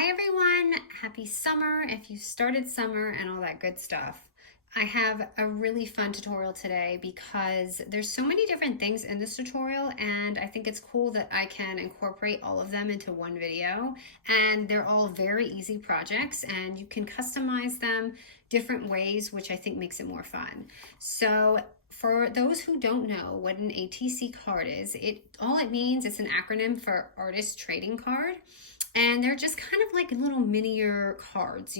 Hi everyone, happy summer if you started summer and all that good stuff. I have a really fun tutorial today because there's so many different things in this tutorial and I think it's cool that I can incorporate all of them into one video, and they're all very easy projects and you can customize them different ways, which I think makes it more fun. So for those who don't know what an ATC card is, all it means, it's an acronym for Artist Trading Card. And they're just kind of like little miniature cards,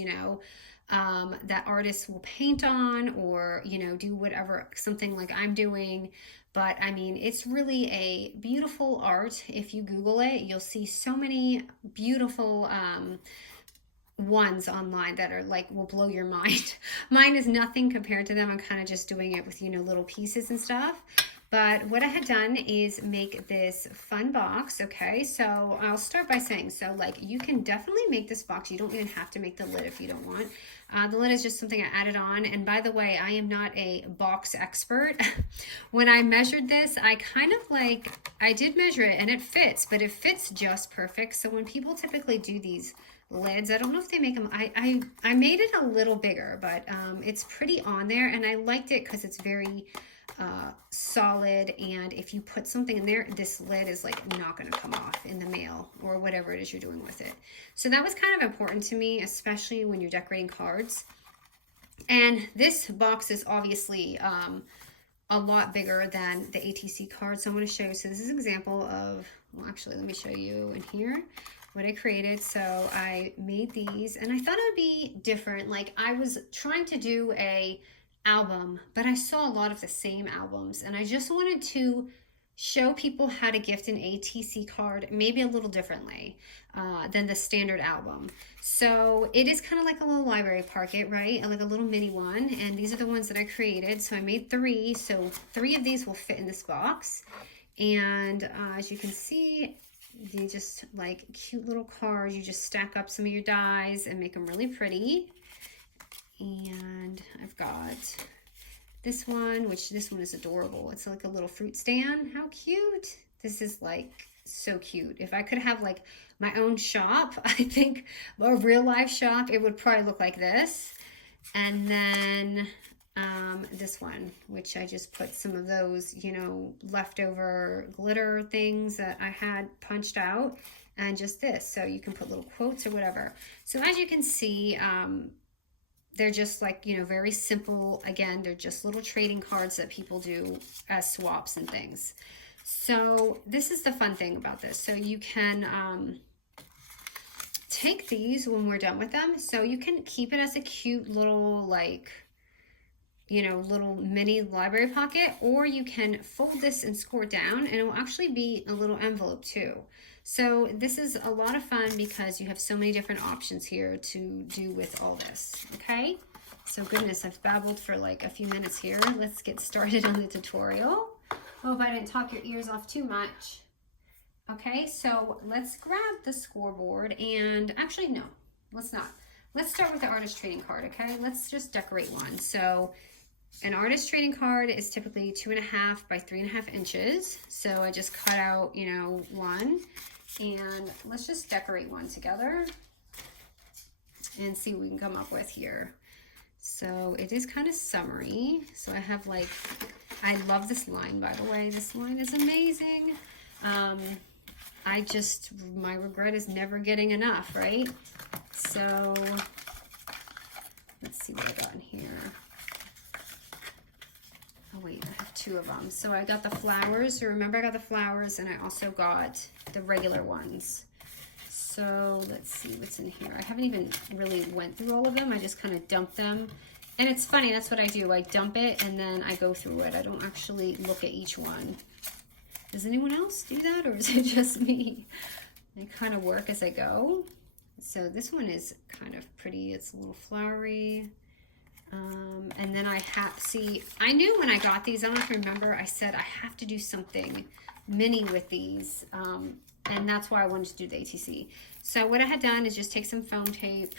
that artists will paint on or, do whatever, something like I'm doing. But I mean, it's really a beautiful art. If you Google it, you'll see so many beautiful ones online that are like, will blow your mind. Mine is nothing compared to them. I'm kind of just doing it with, little pieces and stuff. But what I had done is make this fun box, okay? So I'll start by saying, you can definitely make this box. You don't even have to make the lid if you don't want. The lid is just something I added on. And by the way, I am not a box expert. When I measured this, I did measure it and it fits, but it fits just perfect. So when people typically do these lids, I don't know if they make them, I made it a little bigger, but it's pretty on there, and I liked it because it's very solid, and if you put something in there, this lid is like not going to come off in the mail or whatever it is you're doing with it. So that was kind of important to me, especially when you're decorating cards. And this box is obviously a lot bigger than the ATC card, so I'm going to show you. So this is an example of, well, actually let me show you in here what I created. So I made these and I thought it would be different. Like, I was trying to do a album, but I saw a lot of the same albums, and I just wanted to show people how to gift an ATC card maybe a little differently than the standard album. So it is kind of like a little library pocket, right? Like a little mini one, and these are the ones that I created. So I made 3, so 3 of these will fit in this box. And as you can see, they just like cute little cards. You just stack up some of your dies and make them really pretty. And I've got this one, which this one is adorable. It's like a little fruit stand. How cute. This is like so cute. If I could have like my own shop, I think, a real life shop, it would probably look like this. And then this one, which I just put some of those, leftover glitter things that I had punched out, and just this. So you can put little quotes or whatever. So as you can see, they're just like, very simple. Again, they're just little trading cards that people do as swaps and things. So this is the fun thing about this. So you can take these when we're done with them. So you can keep it as a cute little, like, little mini library pocket, or you can fold this and score it down, and it will actually be a little envelope too. So this is a lot of fun because you have so many different options here to do with all this, okay? So goodness, I've babbled for like a few minutes here. Let's get started on the tutorial. Hope I didn't talk your ears off too much. Okay, so let's grab the scoreboard, and actually, no, let's not. Let's start with the artist trading card, okay? Let's just decorate one. So an artist trading card is typically 2.5 by 3.5 inches. So I just cut out, one, and let's just decorate one together and see what we can come up with here. So it is kind of summery. So I have like, I love this line, by the way. This line is amazing. My regret is never getting enough, right? So let's see what I got in here. Oh wait, I have 2 of them. So I got the flowers. So remember, I got the flowers, and I also got the regular ones. So let's see what's in here. I haven't even really went through all of them. I just kind of dumped them. And it's funny, that's what I do. I dump it and then I go through it. I don't actually look at each one. Does anyone else do that, or is it just me? I kind of work as I go. So this one is kind of pretty. It's a little flowery. And then I knew when I got these, I don't know if you remember, I said I have to do something mini with these. And that's why I wanted to do the ATC. So what I had done is just take some foam tape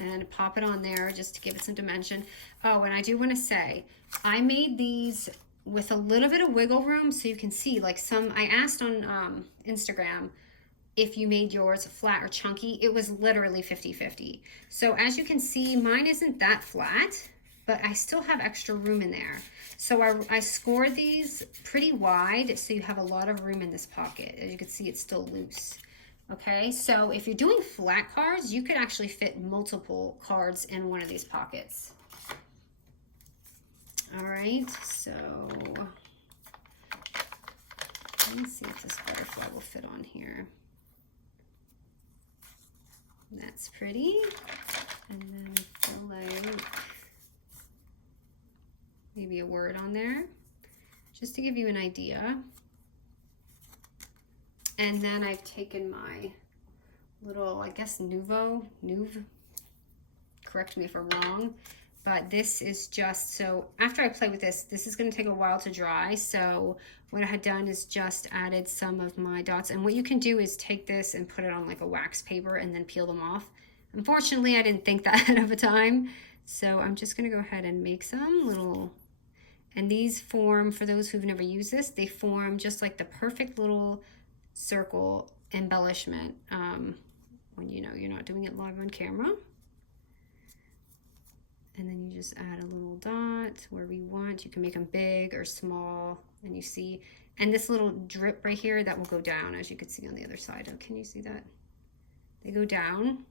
and pop it on there just to give it some dimension. Oh, and I do want to say, I made these with a little bit of wiggle room, so you can see like I asked on Instagram, if you made yours flat or chunky. It was literally 50-50. So as you can see, mine isn't that flat, but I still have extra room in there. So I scored these pretty wide, so you have a lot of room in this pocket. As you can see, it's still loose. Okay, so if you're doing flat cards, you could actually fit multiple cards in one of these pockets. All right, so let me see if this butterfly will fit on here. That's pretty. And then I feel like maybe a word on there, just to give you an idea. And then I've taken my little, I guess, Nuvo, correct me if I'm wrong, but this is just, so after I play with this is gonna take a while to dry. So what I had done is just added some of my dots. And what you can do is take this and put it on like a wax paper and then peel them off. Unfortunately, I didn't think that ahead of a time. So I'm just gonna go ahead and make some little, and these form, for those who've never used this, they form just like the perfect little circle embellishment when you know you're not doing it live on camera. And then you just add a little dot wherever you want. You can make them big or small, and you see, and this little drip right here, that will go down, as you can see on the other side. Oh, can you see that? They go down.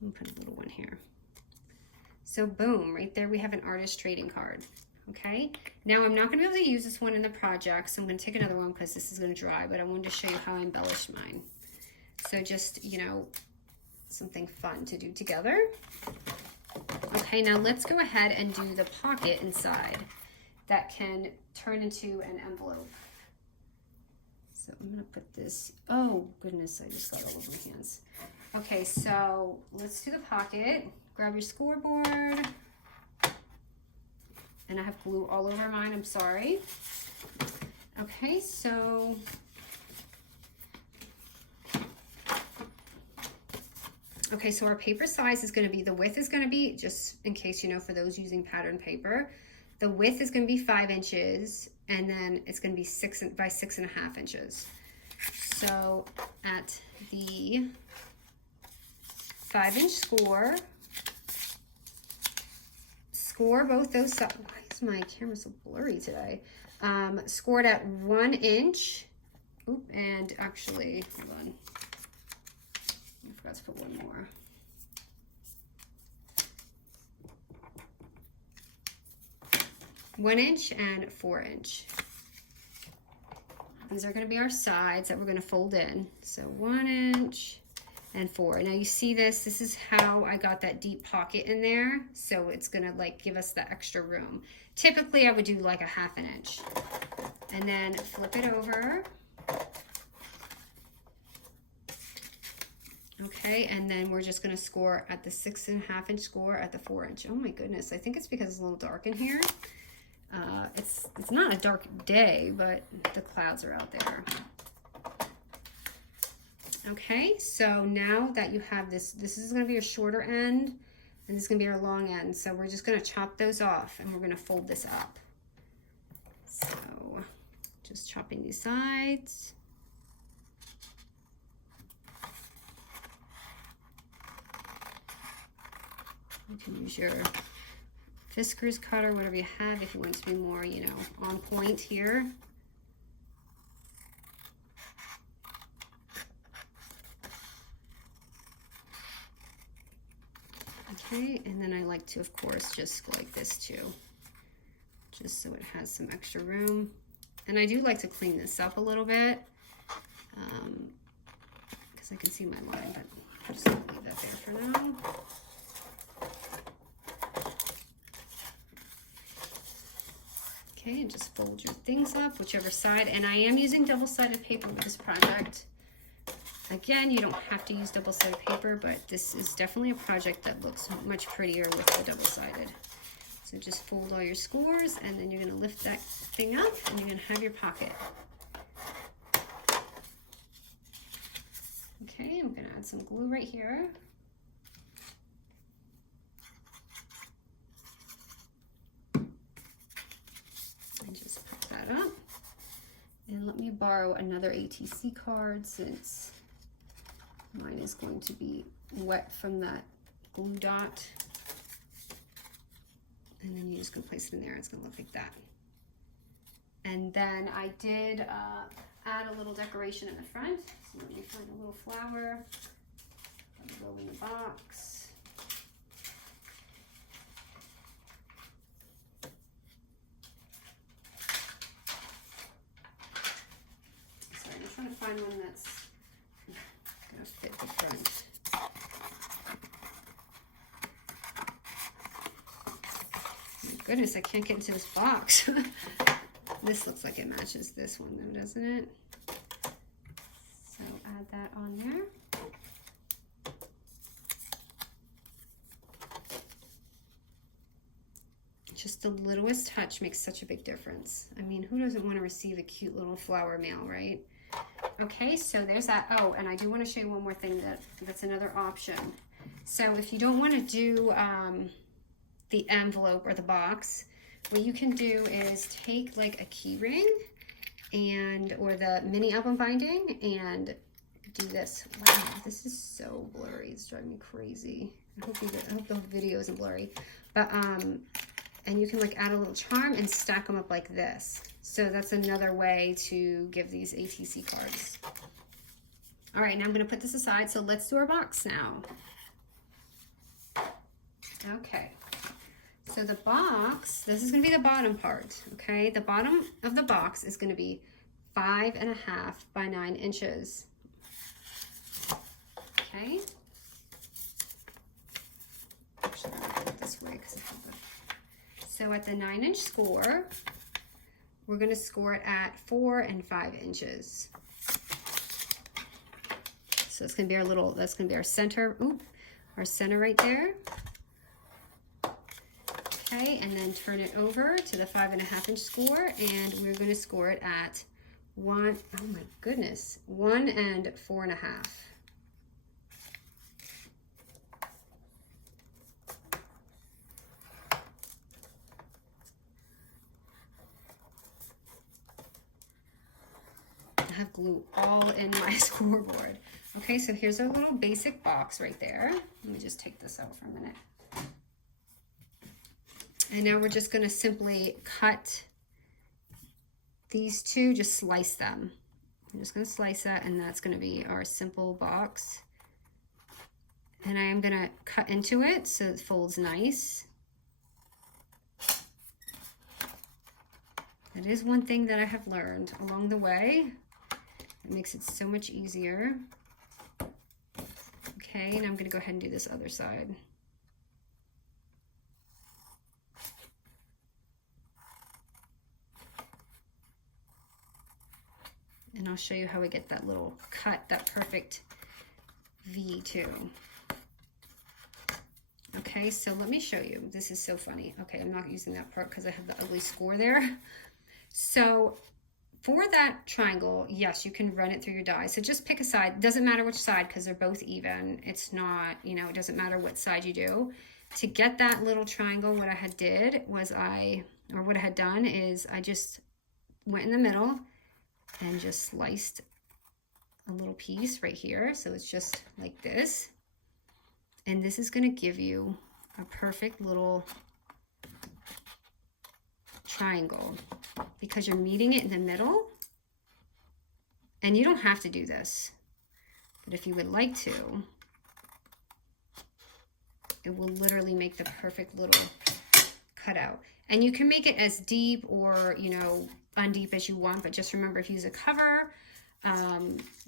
I'm gonna put a little one here. So boom, right there we have an artist trading card. Okay, now I'm not gonna be able to use this one in the project, so I'm gonna take another one because this is gonna dry, but I wanted to show you how I embellished mine. So just, you know, something fun to do together. Okay, now let's go ahead and do the pocket inside that can turn into an envelope. So I'm gonna put this, oh goodness, I just got all over my hands. Okay, so let's do the pocket. Grab your scoreboard. And I have glue all over mine, I'm sorry. Okay, so our paper size is gonna be, the width is gonna be, just in case you know, for those using pattern paper, the width is gonna be 5 inches, and then it's gonna be 6 by 6.5 inches. So at the 5-inch score both those sides. Why is my camera so blurry today? Scored at 1 inch. Oop, and actually, hold on. I forgot to put one more. One inch and 4 inch. These are going to be our sides that we're going to fold in. So 1 inch and 4. Now you see this is how I got that deep pocket in there. So it's going to like give us the extra room. Typically I would do like a 1/2 inch. And then flip it over. Okay, and then we're just going to score at the 6.5 inch score at the 4 inch. Oh my goodness, I think it's because it's a little dark in here. It's not a dark day, but the clouds are out there. Okay, so now that you have this is going to be your shorter end, and this is going to be our long end. So we're just going to chop those off, and we're going to fold this up. So just chopping these sides. You can use your Fiskars cutter, whatever you have, if you want it to be more, you know, on point here. Okay, and then I like to, of course, just go like this too, just so it has some extra room. And I do like to clean this up a little bit, because I can see my line, but I'm just gonna leave that there for now. Okay, and just fold your things up, whichever side. And I am using double-sided paper with this project. Again, you don't have to use double-sided paper, but this is definitely a project that looks much prettier with the double-sided. So just fold all your scores, and then you're going to lift that thing up, and you're going to have your pocket. Okay, I'm going to add some glue right here. And just put that up. And let me borrow another ATC card since mine is going to be wet from that glue dot. And then you just go place it in there. It's going to look like that. And then I did add a little decoration in the front. So let me find a little flower. Go in the box. Sorry, I'm trying to find one that's going to fit the front. My goodness, I can't get into this box. This looks like it matches this one though, doesn't it? So add that on there. Just the littlest touch makes such a big difference. I mean, who doesn't want to receive a cute little flower mail, right? Okay, so there's that. Oh, and I do want to show you one more thing that's another option. So if you don't want to do the envelope or the box, what you can do is take like a key ring or the mini album binding and do this. Wow, this is so blurry. It's driving me crazy. I hope the video isn't blurry. But and you can like add a little charm and stack them up like this. So that's another way to give these ATC cards. All right, now I'm gonna put this aside. So let's do our box now. Okay, so the box, this is gonna be the bottom part, okay? The bottom of the box is gonna be 5.5 by 9 inches. Okay. Actually, I'm gonna put it this way because I have the... So at the 9-inch score, we're going to score it at 4 and 5 inches. So it's going to be our little, that's going to be our center, our center right there. Okay, and then turn it over to the 5.5-inch score, and we're going to score it at 1 and 4.5. Have glue all in my scoreboard. Okay, so here's our little basic box right there. Let me just take this out for a minute. And now we're just going to simply cut these two, just slice them. I'm just going to slice that, and that's going to be our simple box. And I am going to cut into it so it folds nice. That is one thing that I have learned along the way. It makes it so much easier. Okay, and I'm going to go ahead and do this other side. And I'll show you how we get that little cut, that perfect V too. Okay, so let me show you. This is so funny. Okay, I'm not using that part because I have the ugly score there. So for that triangle, yes, you can run it through your die. So just pick a side. Doesn't matter which side because they're both even. It's not, you know, it doesn't matter what side you do. To get that little triangle, what I had done is I just went in the middle and just sliced a little piece right here. So it's just like this. And this is going to give you a perfect little triangle because you're meeting it in the middle. And you don't have to do this, but if you would like to, it will literally make the perfect little cutout. And you can make it as deep or, you know, undeep as you want, but just remember if you use a cover,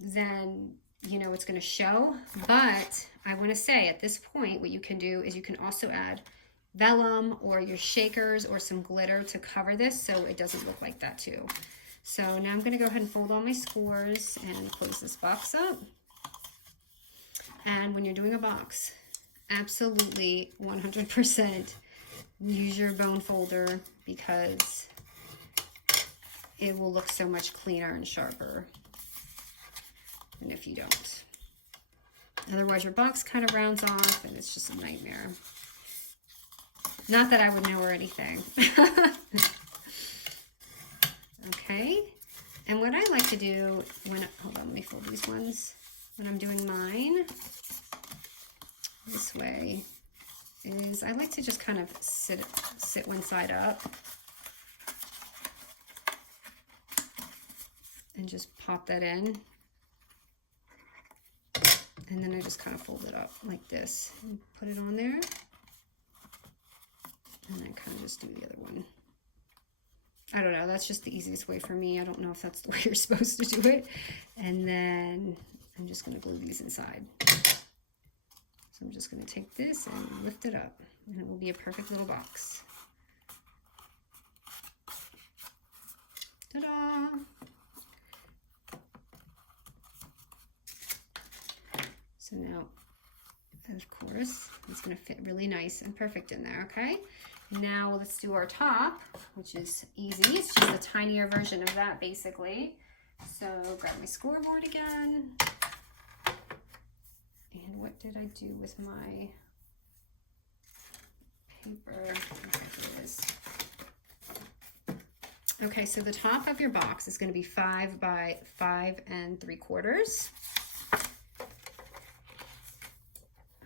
then, you know, it's going to show. But I want to say at this point, what you can do is you can also add vellum or your shakers or some glitter to cover this so it doesn't look like that too. So now I'm going to go ahead and fold all my scores and close this box up. And when you're doing a box, absolutely 100% use your bone folder because it will look so much cleaner and sharper than if you don't. Otherwise your box kind of rounds off and it's just a nightmare. Not that I would know or anything. Okay, And what I like to do when, hold on, let me fold these ones. When I'm doing mine this way is I like to just kind of sit one side up and just pop that in. And then I just kind of fold it up like this and put it on there. And then kind of just do the other one. I don't know, that's just the easiest way for me. I don't know if that's the way you're supposed to do it. And then I'm just gonna glue these inside. So I'm just gonna take this and lift it up, and it will be a perfect little box. Ta-da! So now, of course, it's gonna fit really nice and perfect in there, okay? Now let's do our top, which is easy. It's just a tinier version of that, basically. So grab my scoreboard again. And what did I do with my paper? Okay, here it is. Okay, so the top of your box is going to be 5 by 5 3/4.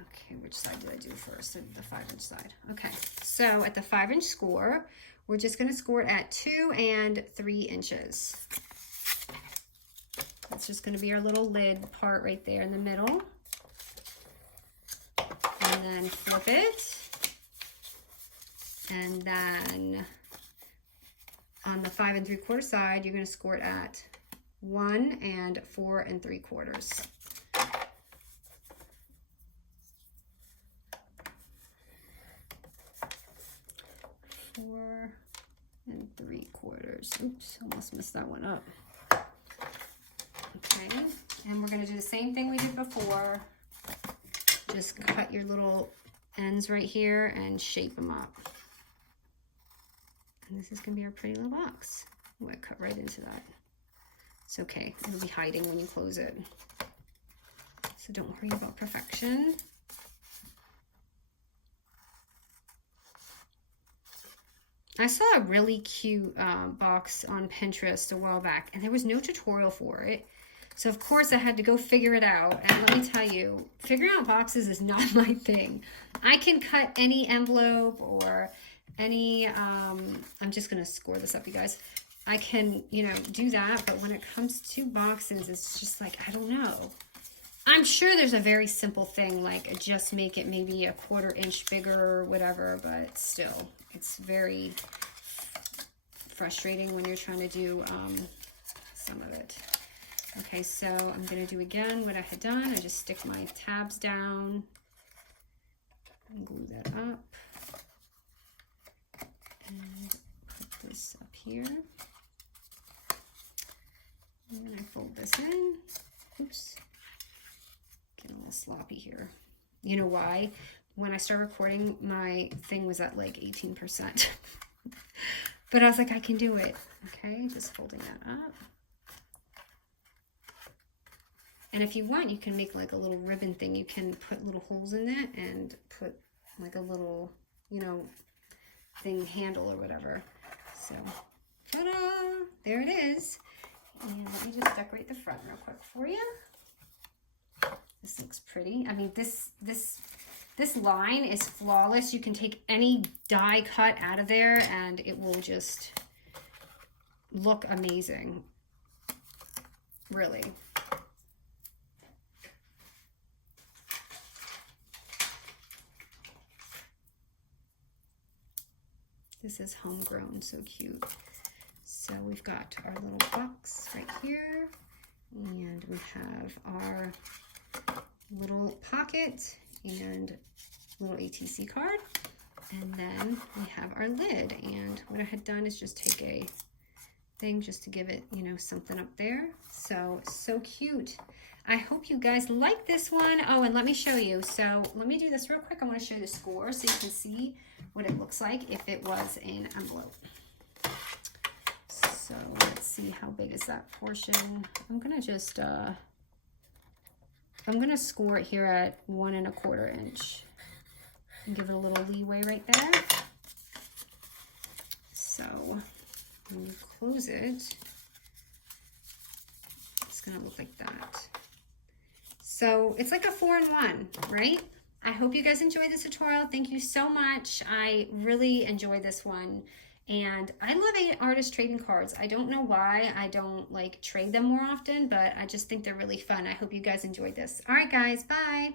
Okay, which side did I do first? The 5-inch side. Okay, so at the 5-inch score, we're just going to score it at 2 and 3 inches. That's just going to be our little lid part right there in the middle. And then flip it. And then on the 5 3/4 side, you're going to score it at 1 and 4 3/4. 4 3/4. Oops, almost messed that one up. Okay, and we're going to do the same thing we did before. Just cut your little ends right here and shape them up. And this is going to be our pretty little box. I'm going to cut right into that. It's okay. It'll be hiding when you close it. So don't worry about perfection. I saw a really cute box on Pinterest a while back, and there was no tutorial for it. So of course I had to go figure it out. And let me tell you, figuring out boxes is not my thing. I can cut any envelope or any, I'm just gonna score this up, you guys. I can, you know, do that, but when it comes to boxes, it's just like, I don't know. I'm sure there's a very simple thing, like just make it maybe a 1/4 inch bigger or whatever, but still, it's very frustrating when you're trying to do some of it. Okay, so I'm gonna do again what I had done. I just stick my tabs down and glue that up. And put this up here. And then I fold this in. Oops. Getting a little sloppy here. You know why? When I started recording, my thing was at like 18%. But I was like, I can do it. Okay, just folding that up. And if you want, you can make like a little ribbon thing. You can put little holes in it and put like a little, you know, thing handle or whatever. So, ta-da! There it is. And let me just decorate the front real quick for you. This looks pretty. I mean, this line is flawless. You can take any die cut out of there and it will just look amazing. Really. This is homegrown, so cute. So we've got our little box right here, and we have our little pocket and little ATC card, and then we have our lid. And what I had done is just take a thing just to give it, you know, something up there. So cute. I hope you guys like this one. Oh, and let me show you. So let me do this real quick. I want to show you the score so you can see what it looks like if it was an envelope. So let's see, how big is that portion? I'm gonna just I'm gonna score it here at 1 1/4 inch and give it a little leeway right there. So when you close it, gonna look like that. So it's like a 4-in-1, right? I hope you guys enjoyed this tutorial. Thank you so much. I really enjoyed this one. And I love artist trading cards. I don't know why I don't like trade them more often, but I just think they're really fun. I hope you guys enjoyed this. All right, guys, bye.